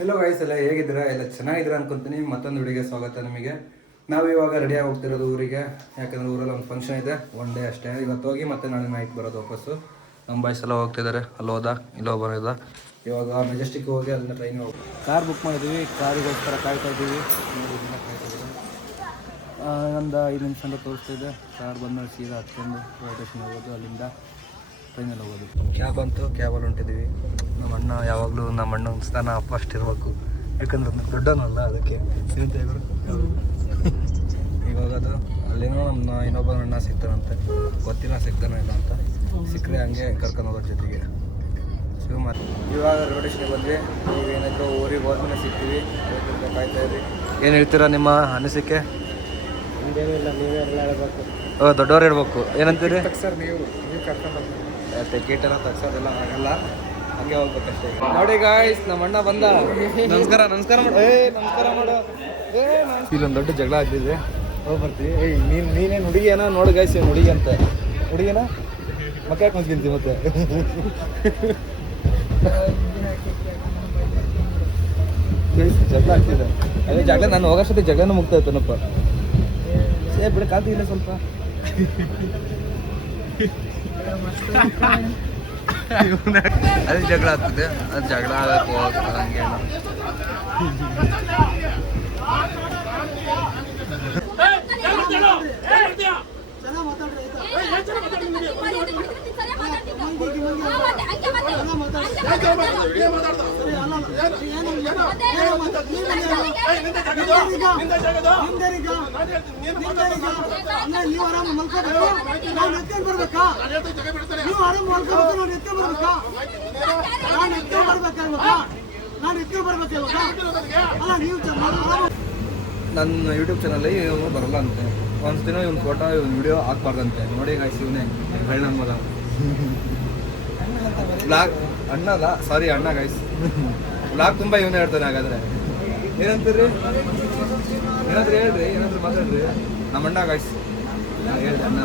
Hello guys, ಎಲ್ಲ ಹೇಗಿದ್ದೀರಾ? ಎಲ್ಲ ಚೆನ್ನಾಗಿದ್ದೀರಾ ಅನ್ಕೊಂತೀನಿ. ಮತ್ತೊಂದು ವಿಡಿಯೋಗೆ ಸ್ವಾಗತ ನಿಮಗೆ. ನಾವು ಇವಾಗ ರೆಡಿಯಾಗಿ ಹೋಗ್ತಿರೋದು ಊರಿಗೆ. ಯಾಕಂದರೆ ಊರಲ್ಲಿ ಒಂದು ಫಂಕ್ಷನ್ ಇದೆ, ಒನ್ ಡೇ ಅಷ್ಟೇ. ಇವತ್ತು ಹೋಗಿ ಮತ್ತೆ ನಾಳೆ ನೈಟ್ ಬರೋದು ವಾಪಸ್ಸು. ನಮ್ಮ ಬಾಯ್ಸ್ ಎಲ್ಲ ಹೋಗ್ತಿದ್ದಾರೆ. ಅಲ್ಲಿ ಹೋದ ಇಲ್ಲಿ ಹೋಗೋದ. ಇವಾಗ ಮೆಜೆಸ್ಟಿಕ್ ಹೋಗಿ ಅಲ್ಲಿಂದ ಟ್ರೈನಿಗೆ ಹೋಗಿ ಕಾರ್ ಬುಕ್ ಮಾಡಿದ್ದೀವಿ. ಕಾರಿಗೋಸ್ಕರ ಕಾಯ್ತಾ ಇದ್ದೀವಿ. ಒಂದು 5 ನಿಮಿಷ ಅಂತ ತೋರಿಸ್ತಿದೆ. ಕಾರ್ ಬಂದಮೇಲೆ ಸೀದಾ ಹತ್ಕೊಂಡು ರೈಲ್ವೆ ಸ್ಟೇಷನ್ ಹೋಗೋದು, ಅಲ್ಲಿಂದ ಟ್ರೈನಲ್ಲಿ ಹೋಗೋದು. ಕ್ಯಾಬ್ ಅಂತೂ ಕ್ಯಾಬಲ್ಲಿ ಹೊಂಟಿದ್ದೀವಿ. ನಮ್ಮ ಅಣ್ಣ ಯಾವಾಗಲೂ ನಮ್ಮ ಅಣ್ಣ ಒಂದು ಸ್ಥಾನ ಫಸ್ಟ್ ಇರಬೇಕು, ಯಾಕಂದ್ರೆ ದೊಡ್ಡನಲ್ಲ, ಅದಕ್ಕೆ ಸಿಂತೆಗಳು ಇವಾಗ ಅದು ಅಲ್ಲೇನೋ ನಮ್ಮ ಇನ್ನೊಬ್ಬ ಅಣ್ಣ ಸಿಗ್ತಾನಂತೆ, ಗೊತ್ತಿಲ್ಲ ಸಿಗ್ತಾನೆ ಇಲ್ಲ ಅಂತ. ಸಿಕ್ಕರೆ ಹಂಗೆ ಕರ್ಕೊಂಡು ಹೋಗೋದ್ರ ಜೊತೆಗೆ ಶಿವಮಾರ್. ಇವಾಗ ರೈಲ್ವೆ ಸ್ಟೇಷನ್ಗೆ ಬಂದ್ವಿ. ನೀವೇನಾದರೂ ಊರಿಗೆ ಹೋದ್ಮೇಲೆ ಸಿಗ್ತೀವಿ, ಅದಕ್ಕಿಂತ ಕಾಯ್ತಾ ಇರಿ. ಏನು ಹೇಳ್ತೀರಾ ನಿಮ್ಮ ಅನಿಸಿಕೆ? ಇಲ್ಲ, ನೀವೇ ಎಲ್ಲ ಹೇಳ್ಬೇಕು. ದೊಡ್ಡವ್ರು ಹೇಳ್ಬೇಕು. ಏನಂತೀರಿ ಸರ್? ನೀವು ಕರ್ಕೊಂಡು ಟಿಕೆಟ್ ಎಲ್ಲ ತಗ್ಸೋದೆಲ್ಲ ಆಗಲ್ಲ, ಹಂಗೆ ಹೋಗ್ಬೇಕಷ್ಟೇ. ನೋಡಿ ಗಾಯ್ಸ್, ನಮ್ಮ ಅಣ್ಣ ಬಂದ. ನಮಸ್ಕಾರ ನಮಸ್ಕಾರ ಮಾಡು. ನಮಸ್ಕಾರ ಮಾಡು. ಇಲ್ಲೊಂದು ದೊಡ್ಡ ಜಗಳ ಆಗ್ತಿದೆ, ಹೋಗಿ ಬರ್ತೀವಿ. ನೀನೇನು ಹುಡುಗಿಯನ ನೋಡಿ ಗಾಯ್ಸ್, ಏನು ಹುಡುಗಿ ಅಂತ ಹುಡುಗಿನ ಮಕ್ಕ ಯಾಕೆ ಹೊಂದ್ಕಿಂತೀವಿ ಮತ್ತೆ. ಜಗಳ ಆಗ್ತಿದೆ. ಅದೇ ಜಗಳ ನಾನು ಹೋಗೋಷ್ಟೊತ್ತಿಗೆ ಜಗಳನ ಮುಗ್ತಾ ಇರ್ತೇನಪ್ಪ. ಬಿಡಕ್ಕಾಗ್ತಿಲ್ಲ ಸ್ವಲ್ಪ. ಅದೇ ಜಗಳ ಆಗ್ತದೆ, ಅದು ಜಗಳ ಆಗಕ್ಕೆ ಹೋಗ್ತದೆ ಹಂಗೇನು. ನೀವು ಆರಾಮ ಮಲ್ಕೋಬೇಕು, ನಾನು ಎತ್ಕೊಂಡು ಬರ್ಬೇಕಾ? ನೀವು ಆರಾಮ ಮಲ್ಕೋಬೇಕು, ನಾನು ಎತ್ಕೊಂಡು ಬರ್ಬೇಕಾ? ನಾನು ಎತ್ಕೊಂಡು ಬರ್ಬೇಕಾ? ನಾನು ಎತ್ಕೊಂಡು ಬರ್ಬೇಕಾ? ಅಲ್ಲ, ನೀವು ನನ್ನ ಯೂಟ್ಯೂಬ್ ಚಾನಲ್ಲಿ ಇವನು ಬರಲ್ಲ ಅಂತೆ. ಒಂದು ದಿನ ಇವನು ಫೋಟೋ ಇವನು ವಿಡಿಯೋ ಹಾಕ್ಬಾರ್ದಂತೆ. ನೋಡಿ ಗಾಯ್ಸ್, ಇವನೇ ನನ್ನ ಮಗ. ಬ್ಲಾಗ್ ಅಣ್ಣದ, ಸಾರಿ ಅಣ್ಣ ಗಾಯ್ಸ್. ಬ್ಲಾಗ್ ತುಂಬ ಇವನೇ ಹೇಳ್ತಾನೆ. ಹಾಗಾದ್ರೆ ಏನಂತೀರಿ? ಏನಾದ್ರು ಹೇಳ್ರಿ, ಏನಾದ್ರು ಮಾತಾಡ್ರಿ. ನಮ್ಮ ಅಣ್ಣ ಗಾಯ್ಸ್ ಹೇಳ್ದೆ ಅಣ್ಣ.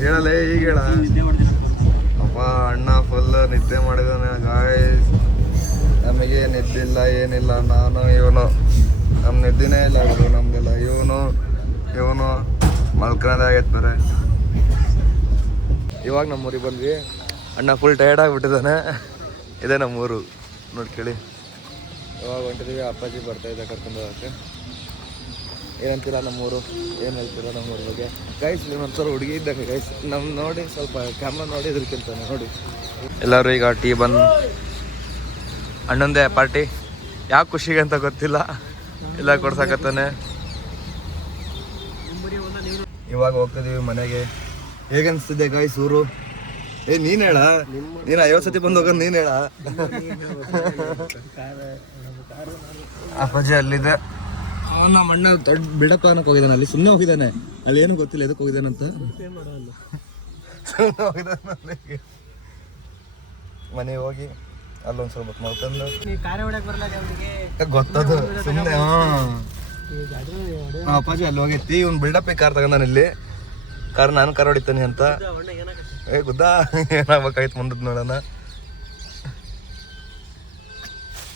ಹೇಳಲ್ಲ, ಈಗ ಹೇಳ. ಅಪ್ಪ ಅಣ್ಣ ಫುಲ್ ನಿದ್ದೆ ಮಾಡಿದಾನೆ ಗಾಯ್ಸ್. ನಮಗೆ ನಿದ್ದಿಲ್ಲ ಏನಿಲ್ಲ, ನಾನು ಇವನು ನಮ್ಮ ನಿದ್ದಿನೇ ಇಲ್ಲ ಅವರು ನಮಗೆಲ್ಲ. ಇವನು ಮಲ್ಕೊಂಡಾಗೈತೆ ಬೇರೆ. ಇವಾಗ ನಮ್ಮೂರಿಗೆ ಬಂದ್ವಿ. ಅಣ್ಣ ಫುಲ್ ಟಯರ್ಡ್ ಆಗಿಬಿಟ್ಟಿದ್ದಾನೆ. ಇದೇ ನಮ್ಮೂರು ನೋಡಿ ಕೇಳಿ. ಇವಾಗ ಹೊಂಟಿದ್ದೀವಿ. ಅಪ್ಪಾಜಿ ಬರ್ತಾಯಿದ್ದೆ ಕರ್ಕೊಂಡು ಹೋಗೋಕ್ಕೆ. ಏನಂತೀರ ನಮ್ಮೂರು? ಏನು ಹೇಳ್ತೀರ ನಮ್ಮೂರ ಬಗ್ಗೆ ಗೈಸ್? ನೀವು ಒಂದ್ಸಲ ಹುಡುಗಿ ಇದ್ದಂಗೆ ಗೈಸ್. ನಮ್ಮ ನೋಡಿ ಸ್ವಲ್ಪ ಕ್ಯಾಮ್ರಾ ನೋಡಿ ಇದಕ್ಕಿಂತ ನೋಡಿ. ಎಲ್ಲರೂ ಈಗ ಟೀ ಬಂದು ಅಣ್ಣಂದೇ ಪಾರ್ಟಿ. ಯಾಕೆ ಖುಷಿಗೆ ಅಂತ ಗೊತ್ತಿಲ್ಲ, ಎಲ್ಲ ಕೊಡ್ಸಾಕತ್ತಾನೆ. ಇವಾಗ ಹೋಗ್ತಿದ್ದೀವಿ ಮನೆಗೆ. ಹೇಗನ್ಸ್ತಿದ್ದೆ ಗಾಯ್ಸ್ ಊರು? ನೀನು ಹೇಳ, ನೀನು 50 ಸತಿ ಬಂದು ಹೋಗೋದು ನೀನು ಹೇಳ. ಅಪ್ಪಾಜಿ ಅಲ್ಲಿದೆ. ನಮ್ಮ ಅಣ್ಣ ದೊಡ್ಡ ಬಿಡಪ್ಪ ಅನ್ನಕ್ಕೆ ಹೋಗಿದ್ದಾನೆ. ಅಲ್ಲಿ ಸುಮ್ಮನೆ ಹೋಗಿದ್ದಾನೆ, ಅಲ್ಲಿ ಏನು ಗೊತ್ತಿಲ್ಲ ಎದಕ್ಕೆ ಹೋಗಿದ್ದಾನಂತ. ಸುಮ್ಮನೆ ಹೋಗಿದ್ದಾನೆ. ಮನೆಗೆ ಹೋಗಿ ಅಲ್ಲೊಂದು ಸ್ವಲ್ಪ ಮಲ್ಕೊಂಡು ಗೊತ್ತದು ಸುಮ್ಮನೆ. ಅಪ್ಪಾಜಿ ಅಲ್ಲಿ ಹೋಗೈತಿ. ಇವ್ನು ಬಿಲ್ಡಪ್ ಕಾರ್ ತಗೊಂಡಾನ ಇಲ್ಲಿ. ಕಾರ್ ನಾನು ಕಾರ್ ಹೊಡಿತಾನೆ ಅಂತ. ಗುದ್ದಾ ಏನಾಗ್ಬೇಕಾಯ್ತು ಮುಂದದ್ ನೋಡೋಣ.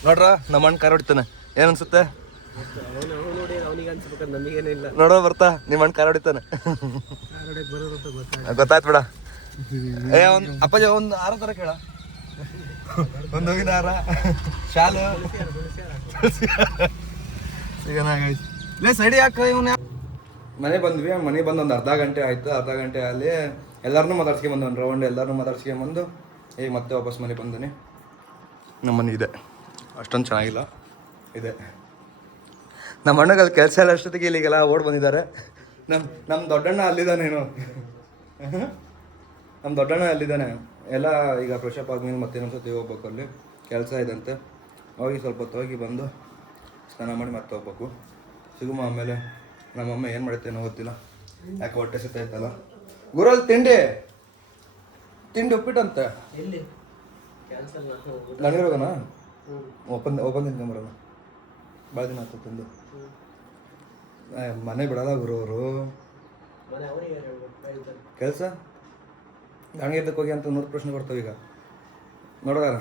ನೋಡ್ರ, ನಮ್ಮ ಅಣ್ಣ ಕಾರ್ ಹೊಡಿತಾನೆ. ಏನನ್ಸುತ್ತೆ ನೋಡೋ? ಬರ್ತಾ ನಿಮ್ಮ ಅಣ್ಣ ಕಾರ್ ಹೊಡಿತಾನೆ. ಗೊತ್ತಾಯ್ತು ಬಿಡ. ಅಪ್ಪಾಜಿ ಒಂದು ಹಾರ ತರ ಕೇಳ, ಒಂದು ಹೂವಿನ ಹಾರ, ಶಾಲು ಸಿಗನಾಗೈತೆ. ಸೈಡಿ ಯಾಕೆ ಇವನು? ಮನೆ ಬಂದ್ವಿ. ಮನೆ ಬಂದು ಒಂದು ಅರ್ಧ ಗಂಟೆ ಆಯ್ತು. ಅರ್ಧ ಗಂಟೆ ಅಲ್ಲಿ ಎಲ್ಲರನ್ನೂ ಮಾತಾಡ್ಸ್ಕೊಂಬಂದು ಒಂದು ರೌಂಡ್ ಎಲ್ಲರನ್ನೂ ಮಾತಾಡ್ಸ್ಕೊಂಬಂದು ಈಗ ಮತ್ತೆ ವಾಪಸ್ ಮನೆ ಬಂದೀನಿ. ನಮ್ಮ ಮನೆ ಇದೆ, ಅಷ್ಟೊಂದು ಚೆನ್ನಾಗಿಲ್ಲ ಇದೆ. ನಮ್ಮ ಅಣ್ಣಗಲ್ಲಿ ಕೆಲಸ ಎಲ್ಲ ಅಷ್ಟೊತ್ತಿಗೆ ಇಲ್ಲಿಗೆಲ್ಲ ಓಡ್ ಬಂದಿದ್ದಾರೆ. ನಮ್ಮ ದೊಡ್ಡಣ್ಣ ಅಲ್ಲಿದ್ದಾನೇನು, ನಮ್ಮ ದೊಡ್ಡಣ್ಣ ಅಲ್ಲಿದ್ದಾನೆ. ಎಲ್ಲ ಈಗ ಫ್ರೆಶಪ್ ಆದ್ಮೇಲೆ ಮತ್ತೆ ಇನ್ನೊಂದ್ಸತಿ ಹೋಗ್ಬೇಕು. ಅಲ್ಲಿ ಕೆಲಸ ಇದಂತೆ. ಹೋಗಿ ಸ್ವಲ್ಪ ಹೊತ್ತು ಹೋಗಿ ಬಂದು ಸ್ನಾನ ಮಾಡಿ ಮತ್ತೆ ಹೋಗ್ಬೇಕು. ಸಿಗುಮ ಆಮೇಲೆ ನಮ್ಮಮ್ಮ ಏನು ಮಾಡುತ್ತೇನೋ ಗೊತ್ತಿಲ್ಲ. ಯಾಕೆ ಹೊಟ್ಟೆ ಸಿಗ್ತಾಯಿತ್ತಲ್ಲ. ಗುರಲ್ಲಿ ತಿಂಡಿ ಉಪ್ಪಿಟ್ಟಂತೆ. ನನಗಿರೋಗಣ ಓಪನ್ ತಿನ್ಕೊಂಬರೋಣ. ಭಾಳ ದಿನ ಆಗ್ತದೆ ತಂದು. ಮನೆ ಬಿಡಲ್ಲ ಗುರು ಅವರು. ಕೆಲಸ ದಾವಣಗೆರೆಗೆ ಹೋಗಿ ಅಂತ 100 ಪ್ರಶ್ನೆ ಬರ್ತವೆ ಈಗ ನೋಡೋಣ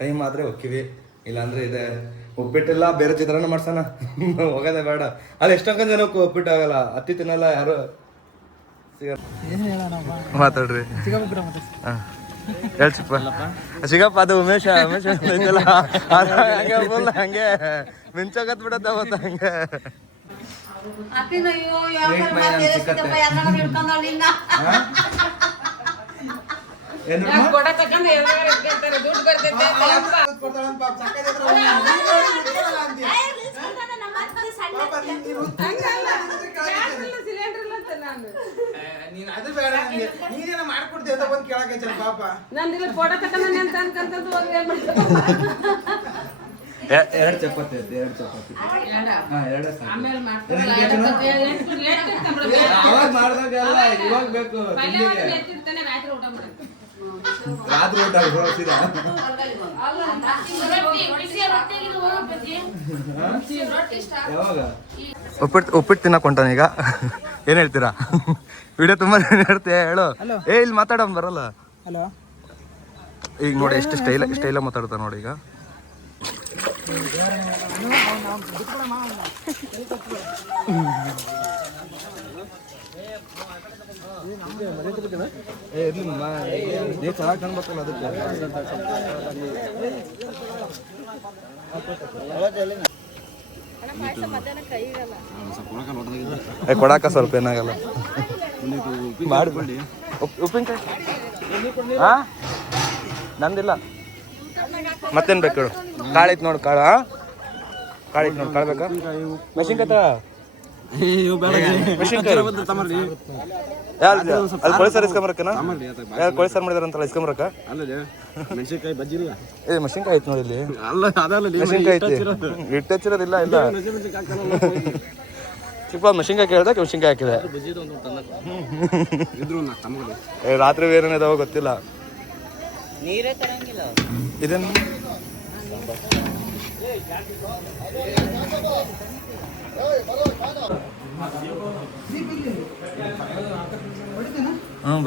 ಟೈಮ್ ಆದರೆ ಹೋಗ್ತೀವಿ ಇಲ್ಲಾಂದ್ರೆ ಇದೆ ಉಪ್ಪಿಟ್ಟಿಲ್ಲ ಬೇರೆ ಚಿತ್ರಾನ್ನ ಮಾಡ್ಸೋಣ ಹೋಗೋದೇ ಬೇಡ ಅಲ್ಲಿ ಎಷ್ಟೊಂದು ಜನಕ್ಕೆ ಉಪ್ಪಿಟ್ಟು ಆಗಲ್ಲ ಹತ್ತಿ ತಿನ್ನಲ್ಲ ಯಾರು ಮಾತಾಡ್ರಿ ಹಾಂ ಹೇಳಿ ಚಿಪ್ಪ ಸಿಗಪ್ಪ ಅದು ಉಮೇಶ ಐತಲ್ಲ ಹಂಗೆ ಫುಲ್ ಹಂಗೆ ಮಿಂಚೋಗತ್ ಬಿಡತ್ತ ಅವತ್ತು ಹಂಗೆ ಏನು ನೀನ್ ಅದು ಬೇಡ ನೀನೇನ ಮಾಡ್ಕೊಡ್ತೀವಿ ಅಂತ ಬಂದು ಕೇಳಕೈತಲ್ಲ ಪಾಪ ನಂದಿಲ್ಲ ಫೋಟೋ ತಕೊಂಡ ಅಂತ ಅನ್ಕಂತ ಎರಡು ಚಪಾತಿ ಐತಿ 2 ಚಪಾತಿ ಹಾಂ 2 ಸಾಕು ಆಮೇಲೆ ಅವಾಗ ಮಾಡ್ದಾಗ ಅಲ್ಲ ಇವಾಗ ಬೇಕು ರಾತ್ರಿ ಊಟ ಮಾಡಿ ರಾತ್ರಿ ಊಟ ಸೀದಾ ಯಾವಾಗ ಉಪ್ಪಿಟ್ಟು ತಿನ್ನಕ್ ಹೊಂಟಾನ ಈಗ ಏನ್ ಹೇಳ್ತೀರಾ ವಿಡಿಯೋ ತುಂಬಾ ಹೇಳ್ತೀಯ ಹೇಳು ಇಲ್ಲಿ ಮಾತಾಡೋ ಬರಲ್ಲ ಹಲೋ ಈಗ ನೋಡಿ ಎಷ್ಟು ಸ್ಟೈಲ ಮಾತಾಡ್ತಾ ನೋಡಿ ಈಗ ಇರ್ಲಿ ನೀವು ಚೆನ್ನಾಗಿ ಕಾಣ್ಬೇಕಲ್ಲ ಅದಕ್ಕೆ ಕೊಡಾಕ ಸ್ವಲ್ಪ ಏನಾಗಲ್ಲ ಮಾಡಿ ಉಪ್ಪಿನಕಾಯಿ ಹಾ ನಂದಿಲ್ಲ ಮತ್ತೇನ್ ಬೇಕು ಹೇಳು ಕಾಳೈತ್ ನೋಡು ಕಾಳೈತ್ ನೋಡು ಕಾಳು ಬೇಕಾ ಮೆಣಸಿನ್ಕಾಯಿ ಅಲ್ಲಿ ಕೋಳಿ ಇಸ್ಕೊಂಬರಕ್ಕನ ಯಾರು ಕೋಳಿ ಸಾರು ಮಾಡಿದಾರಂತಲ್ಲ ಇಸ್ಕೊಂಬರಕ್ಕ ಮೆಣಸಿನ್ಕಾಯಿ ಬಜ್ಜಿ ಇಲ್ಲ ಏ ಮೆಣಸಿನ್ಕಾಯಿ ಐತಿ ನೋಡಿ ಇಲ್ಲಿ ಅಲ್ಲ ಅದಲ್ಲ ಮೆಣಸಿನ್ಕಾಯಿ ಐತಿ ಹಿಟ್ಟು ಹಚ್ಚಿರೋದಿಲ್ಲ ಇಲ್ಲ ಚಿಕ್ಕ ಮೆಣಸಿನ್ಕಾಯಿ ಕೇಳ್ದಾಗ ಮೆಣಸಿನ್ಕಾಯಿ ಹಾಕಿದೆ ರಾತ್ರಿ ಏನೇನಿದಾವ ಗೊತ್ತಿಲ್ಲ ನೀರೇ ತರಂಗಿಲ್ಲ ಇದೇನು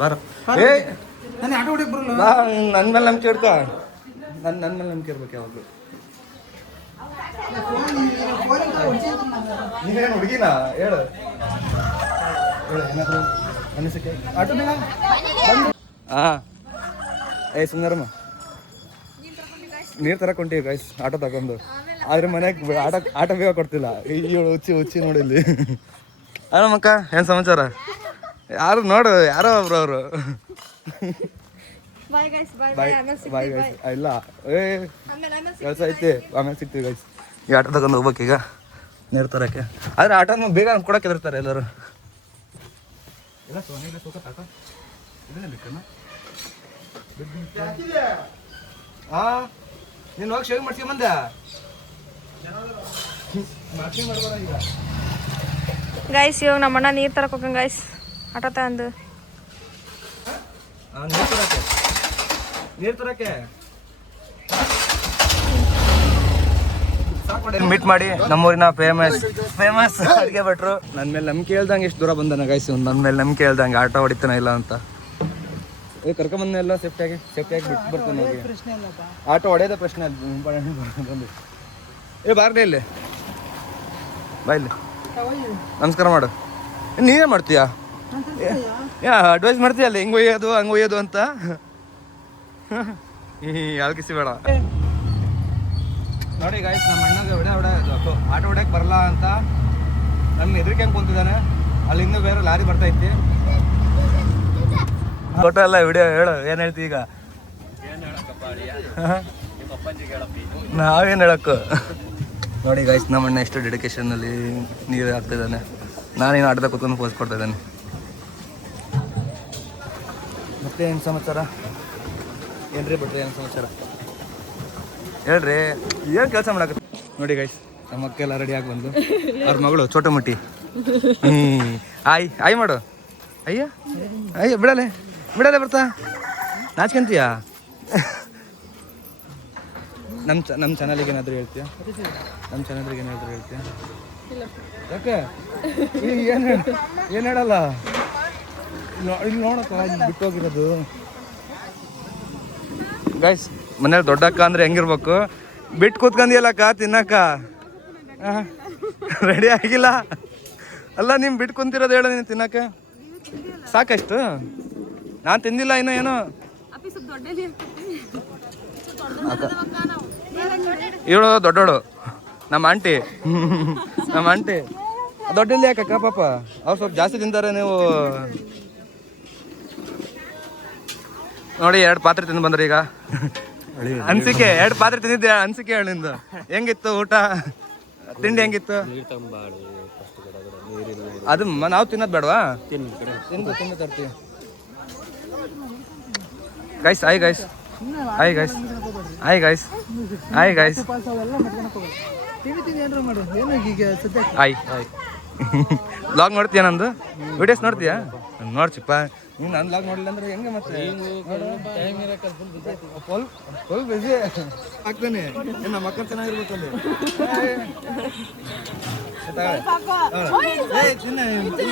ಬಾರ ಏ ನಾನು ಆಟೋ ಹೊಡಿಯಕ್ಕೆ ಬರಲ್ಲ ಬಾ ನನ್ನ ಮೇಲೆ ನಂಬಿಕೆ ಇಡ್ಕೊ ನನ್ನ ಮೇಲೆ ನಂಬಿಕೆ ಇರ್ಬೇಕು ಯಾವಾಗಲೂ ನೀನೇನು ಹುಡುಗಿನ ಹೇಳು ಏನಾದ್ರು ಅನಿಸಿಕೆ ಆಟೋ ಬೇಡ ಹಾಂ ಏ ಸುಂದರಮ್ಮ ನೀರು ತರಕ್ಕೆ ಹೊಂಟೀವಿ ಗೈಸ್ ಆಟೋ ತಗೊಂಡು ಆದ್ರೆ ಮನೆಗೆ ಆಟೋ ಬೇಗ ಕೊಡ್ತಿಲ್ಲ ಇವಳು ಹುಚ್ಚಿ ನೋಡಿ ಇಲ್ಲಿ ಮಕ್ಕ ಏನು ಸಮಾಚಾರ ಯಾರು ನೋಡು ಯಾರೋ ಒಬ್ರು ಅವರು ಬಾಯ್ ಗೈಸ್ ಇಲ್ಲ ಏ ಕೆಲಸ ಐತಿ ಆಮೇಲೆ ಸಿಗ್ತೀವಿ ಗೈಸ್ ಈ ಆಟೋ ತಗೊಂಡು ಹೋಗ್ಬೇಕು ಈಗ ನೀರು ತರಕ್ಕೆ ಆದ್ರೆ ಆಟೋನ ಬೇಗ ಕೊಡಕ್ಕೆ ಎದುರ್ತಾರೆ ಎಲ್ಲರೂ ಹಾಂ ನೀನು ಹೋಗಿ ಶೇವ್ ಮಾಡ್ತೀವಿ ಬಂದೆ ಗೈಸ್ ಇವಾಗ ನಮ್ಮಣ್ಣ ನೀರು ತರಕ್ಕೆ ಹೋಗಂಗ ಗೈಸ್ ಆಟೋ ತಂದು ನೀರು ತರಕ್ಕೆ ಮೀಟ್ ಮಾಡಿ ನಮ್ಮೂರಿನ ಫೇಮಸ್ ಅಡುಗೆ ಭಟ್ರು ನನ್ನ ಮೇಲೆ ನಂಬಿಕೆ ಹೇಳ್ದಂಗೆ ಎಷ್ಟು ದೂರ ಬಂದಾನ ಗೈಸ್ ನನ್ನ ಮೇಲೆ ನಂಬಿಕೆ ಹೇಳ್ದಂಗೆ ಆಟೋ ಹೊಡಿತಾನ ಇಲ್ಲ ಅಂತ ಕರ್ಕೊಂಬಂದ ಎಲ್ಲ ಸೇಫ್ಟಿಯಾಗಿ ಬಿಟ್ಟು ಬರ್ತಾನೆ ಹೋಗಿ ಆಟೋ ಹೊಡೆಯೋದೇ ಪ್ರಶ್ನೆ ಅಲ್ಲಿ ಬಂದು ಏ ಬಾರ್ಡೆ ಇಲ್ಲಿ ಬಾ ಇಲ್ಲಿ ನಮಸ್ಕಾರ ಮಾಡು ನೀನೇ ಮಾಡ್ತೀಯಾ ಅಡ್ವೈಸ್ ಮಾಡ್ತೀಯ ಅಲ್ಲಿ ಹಿಂಗೆ ಒಯ್ಯೋದು ಅಂತ ಯಾಲ್ಕಿಸಿ ಬೇಡ ನೋಡಿ ಗಾಯ್ಸ್ ನಮ್ಮ ಅಣ್ಣಗೆ ಆಟೋ ಹೊಡ್ಯಕ್ಕೆ ಬರಲ್ಲ ಅಂತ ನನ್ನ ಎದುರಿಗೆ ಹೆಂಗೆ ಕುಂತಿದ್ದಾನೆ ಅಲ್ಲಿ ಇನ್ನೂ ಬೇರೆ ಲಾರಿ ಬರ್ತೈತಿ ಫೋಟೋ ಎಲ್ಲ ವಿಡಿಯೋ ಹೇಳು ಏನು ಹೇಳ್ತಿ ಈಗ ನಾವೇನು ಹೇಳಕ್ಕು ನೋಡಿ ಗಾಯ್ಸ್ ನಮ್ಮಣ್ಣ ಎಷ್ಟು ಡೆಡಿಕೇಶನಲ್ಲಿ ನೀರು ಹಾಕ್ತಿದ್ದಾನೆ ನಾನೇನು ಆಟದ ಕೂತ್ಕೊಂಡು ಪೋಸ್ ಕೊಡ್ತಾ ಇದ್ದಾನೆ ಮತ್ತೆ ಏನು ಸಮಾಚಾರ ಏನ್ರಿ ಬಿಟ್ರಿ ಏನು ಸಮಾಚಾರ ಹೇಳ್ರಿ ಏನು ಕೆಲಸ ಮಾಡಕ್ಕೆ ನೋಡಿ ಗೈಸ್ ನಮ್ಮ ಅಕ್ಕೆಲ್ಲ ರೆಡಿಯಾಗಿ ಬಂದು ಅವ್ರ ಮಗಳು ಚೋಟ ಮುಟ್ಟಿ ಆಯ್ ಮಾಡು ಅಯ್ಯ ಬಿಡಲೆ ಬರ್ತಾ ನಾಚ್ಕೊಂತೀಯ ನಮ್ಮ ಚಾನಲಿಗೆ ಏನಾದರೂ ಹೇಳ್ತೀಯ ನಮ್ಮ ಚಾನಲ್ಗೆ ಏನಾದರೂ ಹೇಳ್ತೀಯ ಯಾಕೆ ಏನು ಹೇಳಲ್ಲ ಇಲ್ಲಿ ನೋಡಕ್ಕ ಬಿಟ್ಟೋಗಿರೋದು. ಗೈಸ್ ಮನೇಲಿ ದೊಡ್ಡಕ್ಕ ಅಂದ್ರೆ ಹೆಂಗಿರ್ಬೇಕು? ಬಿಟ್ಟು ಕೂತ್ಕೊಂಡಿಯಲ್ಲಕ್ಕ ತಿನ್ನಕ್ಕ. ರೆಡಿ ಆಗಿಲ್ಲ ಅಲ್ಲ, ನಿಮ್ ಬಿಟ್ಟು ಕುಂತಿರೋದು ಹೇಳ ನೀನು ತಿನ್ನಕ್ಕೆ. ಸಾಕಷ್ಟು ನಾನು ತಿಂದಿಲ್ಲ ಇನ್ನೂ ಏನು. ಇವಳು ದೊಡ್ಡೋಳು ನಮ್ಮ ಆಂಟಿ. ನಮ್ಮ ಆಂಟಿ ದೊಡ್ಡಲ್ಲಿ ಯಾಕಕ್ಕ ಪಾಪ ಅವ್ರು ಸ್ವಲ್ಪ ಜಾಸ್ತಿ ತಿಂತಾರೆ. ನೀವು ನೋಡಿ 2 ಪಾತ್ರೆ ತಿಂದು ಬಂದ್ರಿ ಈಗ. ಅನ್ಸಿಕೆ 2 ಪಾತ್ರೆ ತಿಂದಿದ್ದೆ. ಅನ್ಸಿಕೆ ಹೇಳಿ ನಿಂದು ಹೆಂಗಿತ್ತು ಊಟ ತಿಂಡಿ ಹೆಂಗಿತ್ತು? ಅದು ನಾವು ತಿನ್ನೋದು ಬೇಡವಾ? ತಿಂದು ತರ್ತೀವಿ. ಗೈಸ್ ಆಯ್ ಗೈಸ್ ಆಯ್ ಗೈಸ್ ಆಯ್ ಗೈಸ್ ಆಯ್ ಗೈಸ್ ಆಯ್ ಆಯ್. ಬ್ಲಾಗ್ ನೋಡ್ತೀಯ? ನಂದು ವಿಡಿಯೋಸ್ ನೋಡ್ತೀಯಾ? ನೋಡ್ಚಿಪ್ಪ. ನೀನು ನನ್ನ ಬ್ಲಾಗ್ ನೋಡಿಲ್ಲ ಅಂದ್ರೆ ಹೆಂಗೆ ಮತ್ತೆ? ಫುಲ್ ಬಿಸಿ ಆಗ್ತಾನೆ. ನಮ್ಮ ಮಕ್ಕಳು ಚೆನ್ನಾಗಿರ್ಬೇಕಲ್ಲಿ.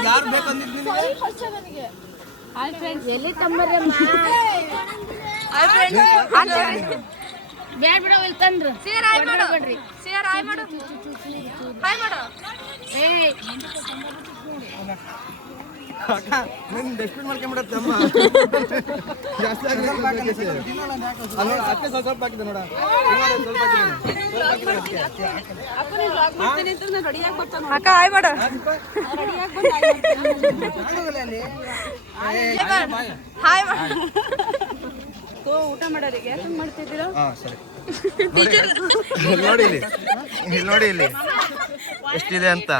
ಯಾರು ಬೇಕಂದಿದ್ದೀನಿ? ಬ್ಯಾಡ ಬಿಡ ಇಲ್ಲಿ ತಂದ್ರು ಸೇರ್ ಹಾಯ್ ಮಾಡು. ಸೇರ್ ಹಾಯ್ ಮಾಡು. ಹಾಯ್ ಮಾಡು. ಅಕ್ಕ ನೀನು ಡಸ್ಟ್ಬಿನ್ ಮಾಡ್ಕೊಂಬಿಡತ್ತೆ ಅಮ್ಮ. ಜಾಸ್ತಿ ಅಕ್ಕ ಸ್ವಲ್ಪ ಹಾಕಿದೆ ನೋಡ. ಅಕ್ಕ ಹಾಯ್ ಮಾಡು. ಹಾಯ್ ಮಾಡು. ಊಟ ಮಾಡೋರಿಗೆ ಯಾಕೆ ಮಾಡ್ತಿದ್ದೀರಾ? ಹಾಂ ಸರಿ. ನೋಡಿ ಇಲ್ಲಿ, ಇಲ್ಲಿ ನೋಡಿ ಇಲ್ಲಿ ಎಷ್ಟಿದೆ ಅಂತ.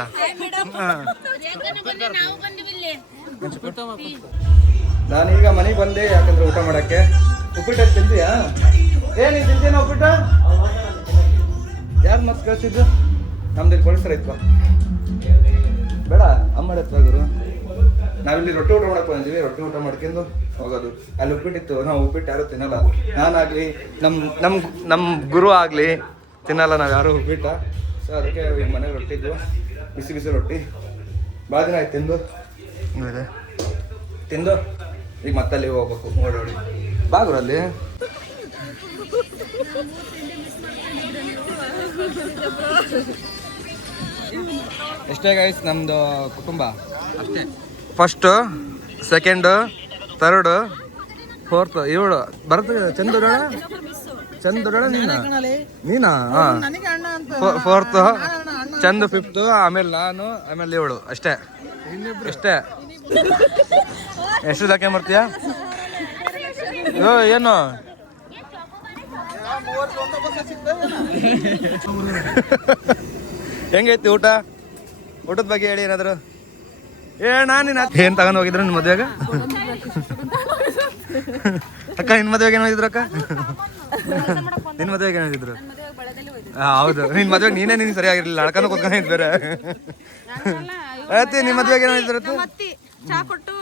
ನಾನೀಗ ಮನೆಗೆ ಬಂದೆ ಯಾಕಂದ್ರೆ ಊಟ ಮಾಡಕ್ಕೆ. ಉಪ್ಪಿಟ್ಟು ತಿಂತೀಯಾ? ನೀನು ತಿಂತೀನ ಉಪ್ಪಿಟ್ಟ? ಯಾರು ಮತ್ತೆ ಕಳಿಸಿದ್ದು? ನಮ್ದು ಪೊಲೀಸರ ಇತ್ತು. ಬೇಡ ಅಮ್ಮ ಮಾಡತ್ವ ಗುರು. ನಾವಿಲ್ಲಿ ರೊಟ್ಟಿ ಊಟ ಮಾಡಕ್ಕೆ ಬಂದಿದ್ದೀವಿ. ರೊಟ್ಟಿ ಊಟ ಮಾಡ್ಕೊಂಡು ಹೋಗೋದು. ಅಲ್ಲಿ ಉಪ್ಪಿಟ್ಟಿತ್ತು. ನಾವು ಉಪ್ಪಿಟ್ಟು ಯಾರು ತಿನ್ನಲ್ಲ. ನಾನಾಗಲಿ ನಮ್ಮ ಗುರು ಆಗಲಿ ತಿನ್ನಲ್ಲ. ನಾವು ಯಾರು ಉಪ್ಪಿಟ್ಟ. ಸೊ ಅದಕ್ಕೆ ಈಗ ಮನೆಗೆ ರೊಟ್ಟಿ ಇದ್ವು. ಬಿಸಿ ಬಿಸಿ ರೊಟ್ಟಿ ಭಾಳ ದಿನ ಆಯ್ತು ತಿಂದು ಈಗ ಮತ್ತಲ್ಲಿ ಹೋಗ್ಬೇಕು. ಓಡೋಡಿ ಬಾಗುರಲ್ಲಿ ಎಷ್ಟೇ ಗೈಸ್ ನಮ್ಮದು ಕುಟುಂಬ ಅಷ್ಟೇ. ಫಸ್ಟು, ಸೆಕೆಂಡು, ಥರ್ಡು, ಫೋರ್ತ್ ಇವಳು ಬರ್ತದೆ. ಚಂದೋಡ ನೀನಾ? ಹಾಂ. ಫೋರ್ತು, ಚಂದು ಫಿಫ್ತು, ಆಮೇಲೆ ನಾನು, ಆಮೇಲೆ ಇವಳು ಅಷ್ಟೇ. ಎಷ್ಟು ದಾಕೆ ಬರ್ತೀಯಾ? ಏನು ಹೆಂಗೈತಿ ಊಟ? ಊಟದ ಬಗ್ಗೆ ಹೇಳಿ ಏನಾದ್ರು. ನಾನು ಏನು ತಗೊಂಡು ಹೋಗಿದ್ರು ನಿಮ್ಮ ಮದುವೆಗ? ಅಕ್ಕ ನಿನ್ನ ಮದುವೆಗೆ ಏನು ಹೋಗಿದ್ರು? ಅಕ್ಕ ನಿನ್ನ ಮದುವೆಗೆ ಏನು ಹೋಗಿದ್ರು? ಹೌದು, ನಿನ್ನ ಮದುವೆಗೆ ನೀನೇ ಸರಿಯಾಗಿರ್ಲಿಲ್ಲ. ಅಳ್ಕೊಂಡು ಕೂತ್ಕೊಂಡಿದ್ದು ಬೇರೆ. ಆಯ್ತು, ನಿಮ್ಮ ಮದುವೆಗೆ ಏನು ಹೋಗಿದ್ರು? ಚಾ ಕೊಟ್ಟು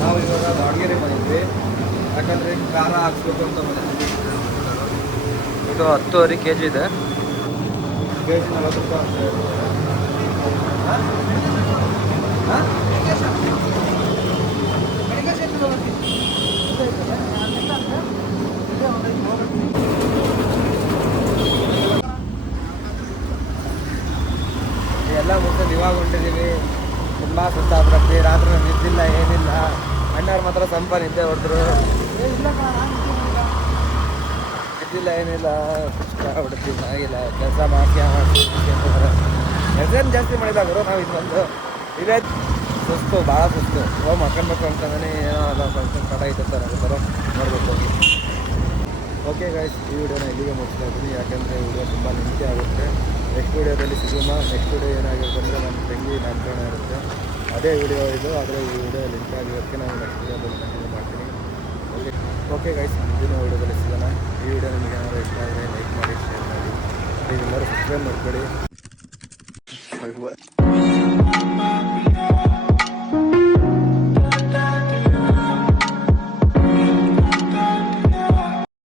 ನಾವು ಇವಾಗ ದಾವಣಗೆರೆ ಬಂದಿದ್ವಿ. ಯಾಕಂದ್ರೆ ಖಾರ ಹಾಕ್ಸ್ಬೇಕು ಅಂತ ಬಂದಿದ್ವಿ. ಇದು 10 kg ಇದೆ. ಕೆಜಿ 40 ರೂಪಾಯಿ ಎಲ್ಲ ಮುಗಿದು ಇವಾಗ ಹೊಂಟಿದ್ದೀವಿ. ತುಂಬ ಸುಸ್ತಾಗ್ಬಿಡುತ್ತೆ. ರಾತ್ರಿ ನಿದ್ದಿಲ್ಲ, ಏನಿಲ್ಲ. ಅಣ್ಣವ್ರು ಮಾತ್ರ ಸಂಪ ನಿದ್ದೆ ಹೊಡೆದ್ರು. ನಿದ್ದಿಲ್ಲ, ಏನಿಲ್ಲ. ಸುಸ್ತ ಆಗ್ಬಿಡ್ತೀವಿ. ಚೆನ್ನಾಗಿಲ್ಲ. ಕೆಲಸ ಕೆಲಸ ಜಾಸ್ತಿ ಮಾಡಿಲ್ಲ ಗುರು. ನಾವು ಇದು ಬಂದು ಇದೇ ಸುಸ್ತು, ಭಾಳ ಸುಸ್ತು. ಮಕ್ಕಳ್ಬೇಕು ಅಂತಂದ್ರೆ ಏನೋ ಅಲ್ಲ ಫಂಕ್ಷನ್ ಸ್ಟಾರ್ಟ್ ಆಯ್ತು ಅಂತ ನಗುತ್ತಾರೋ ನೋಡ್ಬೇಕು ಹೋಗಿ. ಓಕೆ ಗೈಸ್, ಈ ವಿಡಿಯೋನ ಇಲ್ಲಿಗೆ ಮುಗಿಸ್ತಾ ಇದ್ದೀನಿ. ಯಾಕೆಂದರೆ ವಿಡಿಯೋ ತುಂಬ ಲೆಂತಿ ಆಗುತ್ತೆ. ನೆಕ್ಸ್ಟ್ ವಿಡಿಯೋದಲ್ಲಿ ಸಿಗೋಣ. ನೆಕ್ಸ್ಟ್ ವಿಡಿಯೋ ಏನಾಗಿರ್ತಂದರೆ ನಮ್ಮ ತಂಗಿ ನಾಮಕರಣ ಇರುತ್ತೆ. ಅದೇ ವಿಡಿಯೋ ಇದು. ಆದರೆ ಈ ವಿಡಿಯೋ ಲಿಂಕ್ ಆಗಿರೋದಕ್ಕೆ ನಾನು ನೆಕ್ಸ್ಟ್ ವಿಡಿಯೋದಲ್ಲಿ ಕಂಟಿನ್ಯೂ ಮಾಡ್ತೀನಿ. ಓಕೆ ಗೈಸ್, ಮುಂದಿನ ವಿಡಿಯೋದಲ್ಲಿ ಸಿಗೋಣ. ಈ ವಿಡಿಯೋ ನಿಮಗೆ ಏನಾದರೂ ಇಷ್ಟ ಆದರೆ ಲೈಕ್ ಮಾಡಿ, ಶೇರ್ ಮಾಡಿ. ನೀವೆಲ್ಲರೂ ಸಬ್ಸ್ಕ್ರೈಬ್ ಮಾಡ್ಕೊಳ್ಳಿ.